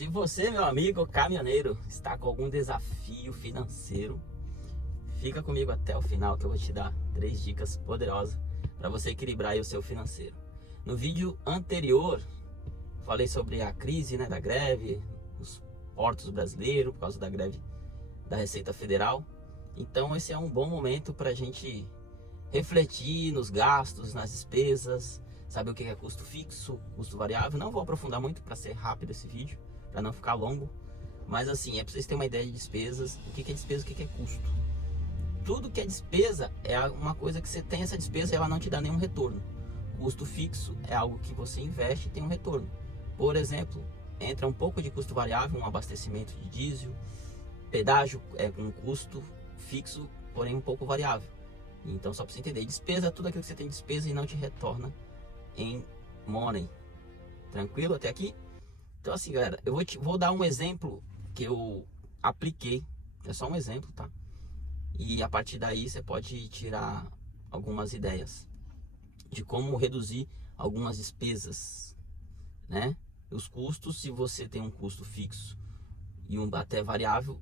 Se você, meu amigo caminhoneiro, está com algum desafio financeiro, fica comigo até o final que eu vou te dar 3 dicas poderosas para você equilibrar aí o seu financeiro. No vídeo anterior, falei sobre a crise, da greve, os portos brasileiros, por causa da greve da Receita Federal. Então esse é um bom momento para a gente refletir nos gastos, nas despesas, saber o que é custo fixo, custo variável. Não vou aprofundar muito para ser rápido esse vídeo, para não ficar longo. Mas assim, é para vocês terem uma ideia de despesas, o que é despesa, o que é custo. Tudo que é despesa é uma coisa que você tem essa despesa e ela não te dá nenhum retorno. Custo fixo é algo que você investe e tem um retorno. Por exemplo, entra um pouco de custo variável, um abastecimento de diesel, pedágio é um custo fixo, porém um pouco variável. Então, só para você entender, despesa é tudo aquilo que você tem de despesa e não te retorna em money. Tranquilo até aqui? Então assim, galera, eu vou dar um exemplo que eu apliquei. É só um exemplo, tá? E a partir daí você pode tirar algumas ideias de como reduzir algumas despesas, né? Os custos, se você tem um custo fixo e um até variável,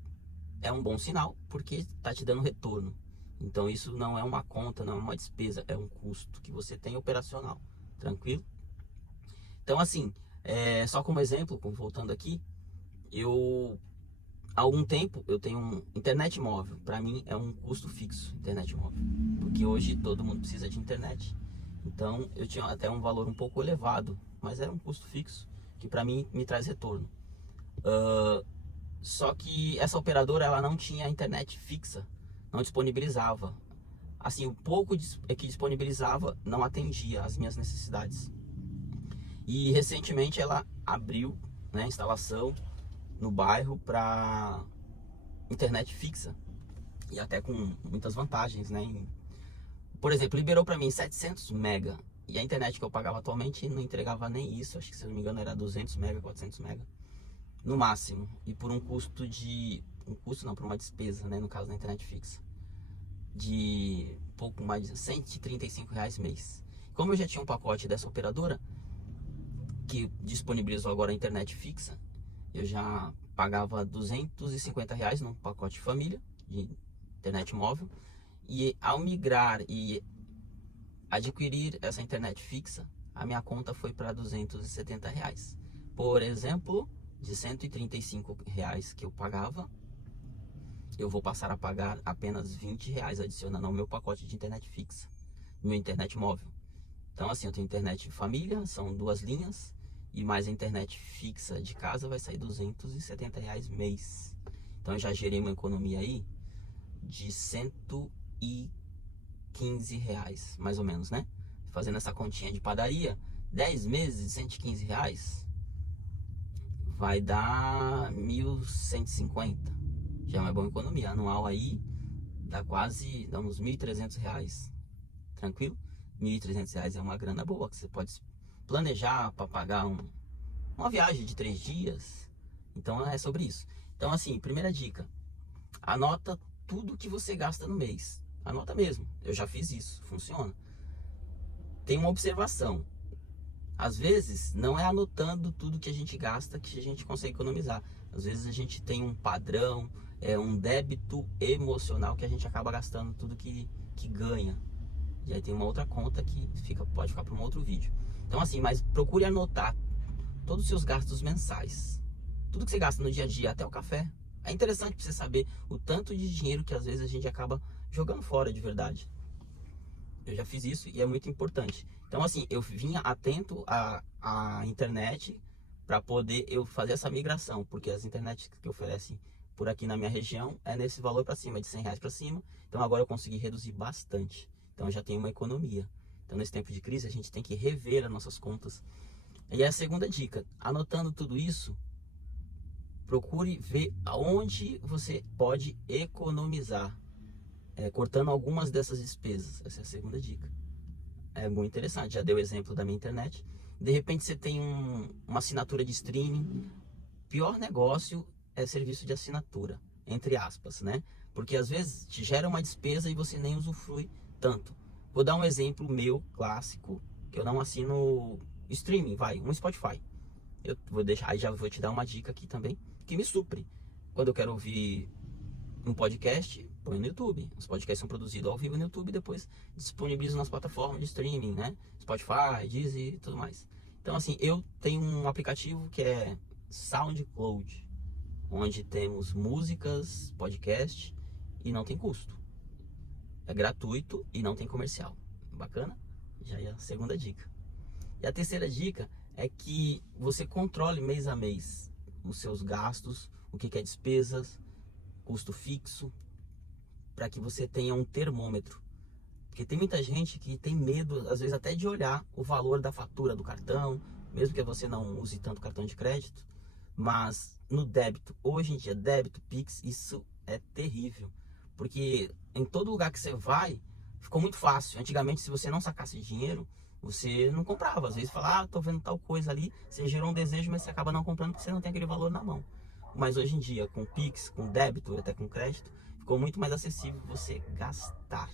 é um bom sinal, porque está te dando retorno. Então isso não é uma conta, não é uma despesa, é um custo que você tem operacional. Tranquilo? Então assim, só como exemplo, voltando aqui, há algum tempo eu tenho internet móvel. Para mim é um custo fixo, internet móvel, porque hoje todo mundo precisa de internet. Então eu tinha até um valor um pouco elevado, mas era um custo fixo que para mim me traz retorno. Só que essa operadora ela não tinha internet fixa, não disponibilizava. Assim, o pouco que disponibilizava não atendia às minhas necessidades. E recentemente ela abriu, instalação no bairro para internet fixa e até com muitas vantagens, Por exemplo, liberou para mim 700 mega e a internet que eu pagava atualmente não entregava nem isso. Acho que, se não me engano, era 200 mega, 400 mega no máximo, e por um custo por uma despesa, no caso da internet fixa, de pouco mais de R$135 mês. Como eu já tinha um pacote dessa operadora que disponibilizou agora a internet fixa, eu já pagava R$250 num pacote de família de internet móvel, e ao migrar e adquirir essa internet fixa, a minha conta foi para R$270. Por exemplo, de R$135 que eu pagava, eu vou passar a pagar apenas R$20 adicionando ao meu pacote de internet fixa, meu internet móvel. Então assim, eu tenho internet família, são 2 linhas, e mais a internet fixa de casa vai sair R$270 mês. Então eu já gerei uma economia aí de R$115, mais ou menos, Fazendo essa continha de padaria, 10 meses de R$115 vai dar 1.150. Já é uma boa economia. Anual aí dá uns R$1.300. Tranquilo? R$1.300 é uma grana boa que você pode planejar para pagar uma viagem de 3 dias. Então é sobre isso. Então assim, primeira dica: anota tudo que você gasta no mês. Anota mesmo. Eu já fiz isso, funciona. Tem uma observação: às vezes não é anotando tudo que a gente gasta que a gente consegue economizar. Às vezes a gente tem um padrão, um débito emocional que a gente acaba gastando tudo que ganha. E aí tem uma outra conta que pode ficar para um outro vídeo. Então assim, mas procure anotar todos os seus gastos mensais. Tudo que você gasta no dia a dia, até o café. É interessante para você saber o tanto de dinheiro que às vezes a gente acaba jogando fora de verdade. Eu já fiz isso e é muito importante. Então assim, eu vinha atento à internet para poder eu fazer essa migração, porque as internets que oferecem por aqui na minha região é nesse valor para cima, de R$100 para cima. Então agora eu consegui reduzir bastante. Então eu já tenho uma economia. Então nesse tempo de crise a gente tem que rever as nossas contas. E a segunda dica: anotando tudo isso, procure ver aonde você pode economizar, cortando algumas dessas despesas. Essa é a segunda dica. É muito interessante. Já dei o exemplo da minha internet. De repente você tem uma assinatura de streaming. Pior negócio é serviço de assinatura, entre aspas, Porque às vezes te gera uma despesa e você nem usufrui tanto. Vou dar um exemplo meu clássico, que eu não assino streaming, um Spotify. eu vou deixar, aí já vou te dar uma dica aqui também, que me supre. Quando eu quero ouvir um podcast, põe no YouTube. Os podcasts são produzidos ao vivo no YouTube e depois disponibilizam nas plataformas de streaming, né? Spotify, Deezer e tudo mais. Então, assim, eu tenho um aplicativo que é SoundCloud, onde temos músicas, podcast e não tem custo. É gratuito e não tem comercial. Bacana? Já é a segunda dica. E a terceira dica é que você controle mês a mês os seus gastos, o que é despesas, custo fixo, para que você tenha um termômetro. Porque tem muita gente que tem medo, às vezes até de olhar o valor da fatura do cartão, mesmo que você não use tanto cartão de crédito. Mas no débito, hoje em dia, débito, Pix, isso é terrível. Porque em todo lugar que você vai, ficou muito fácil. Antigamente, se você não sacasse dinheiro, você não comprava. Às vezes fala, tô vendo tal coisa ali, você gerou um desejo, mas você acaba não comprando porque você não tem aquele valor na mão. Mas hoje em dia, com Pix, com débito, até com crédito, ficou muito mais acessível você gastar,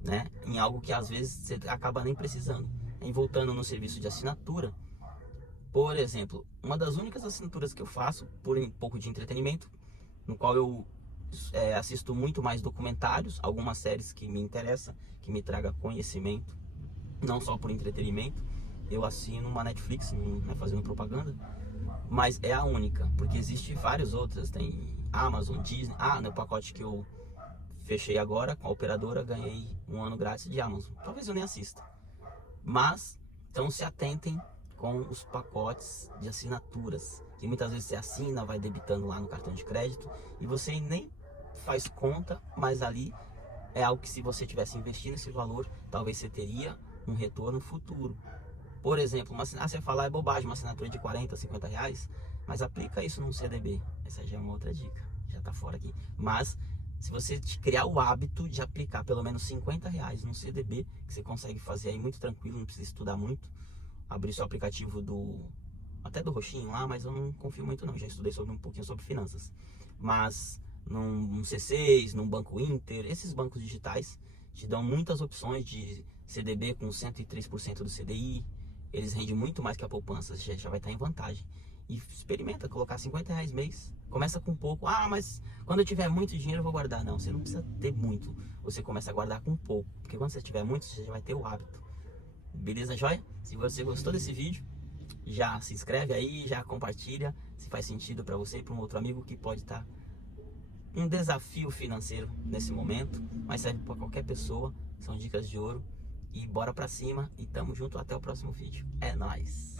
né? Em algo que às vezes você acaba nem precisando. E voltando no serviço de assinatura, por exemplo, uma das únicas assinaturas que eu faço por um pouco de entretenimento, no qual eu assisto muito mais documentários, algumas séries que me interessam, que me traga conhecimento, não só por entretenimento. Eu assino uma Netflix, não é fazendo propaganda, mas é a única, porque existe várias outras, tem Amazon, Disney. No pacote que eu fechei agora com a operadora, ganhei um ano grátis de Amazon. Talvez eu nem assista, mas então se atentem com os pacotes de assinaturas, que muitas vezes você assina, vai debitando lá no cartão de crédito e você nem faz conta, mas ali é algo que, se você tivesse investindo esse valor, talvez você teria um retorno futuro. Por exemplo, você fala, é bobagem, uma assinatura de 40, 50 reais, mas aplica isso num CDB. Essa já é uma outra dica, já tá fora aqui. Mas se você criar o hábito de aplicar pelo menos 50 reais num CDB, que você consegue fazer aí muito tranquilo, não precisa estudar muito, abrir seu aplicativo até do roxinho lá, mas eu não confio muito não, já estudei um pouquinho sobre finanças. Mas num C6, num Banco Inter, esses bancos digitais te dão muitas opções de CDB com 103% do CDI, eles rendem muito mais que a poupança, já vai estar em vantagem. E experimenta colocar 50 reais mês, começa com pouco. Mas quando eu tiver muito dinheiro eu vou guardar. Não, você não precisa ter muito, você começa a guardar com pouco, porque quando você tiver muito, você já vai ter o hábito. Beleza, joia? Se você gostou desse vídeo, já se inscreve aí, já compartilha, se faz sentido para você e para um outro amigo que pode estar um desafio financeiro nesse momento, mas serve para qualquer pessoa. São dicas de ouro e bora pra cima e tamo junto até o próximo vídeo. É nóis!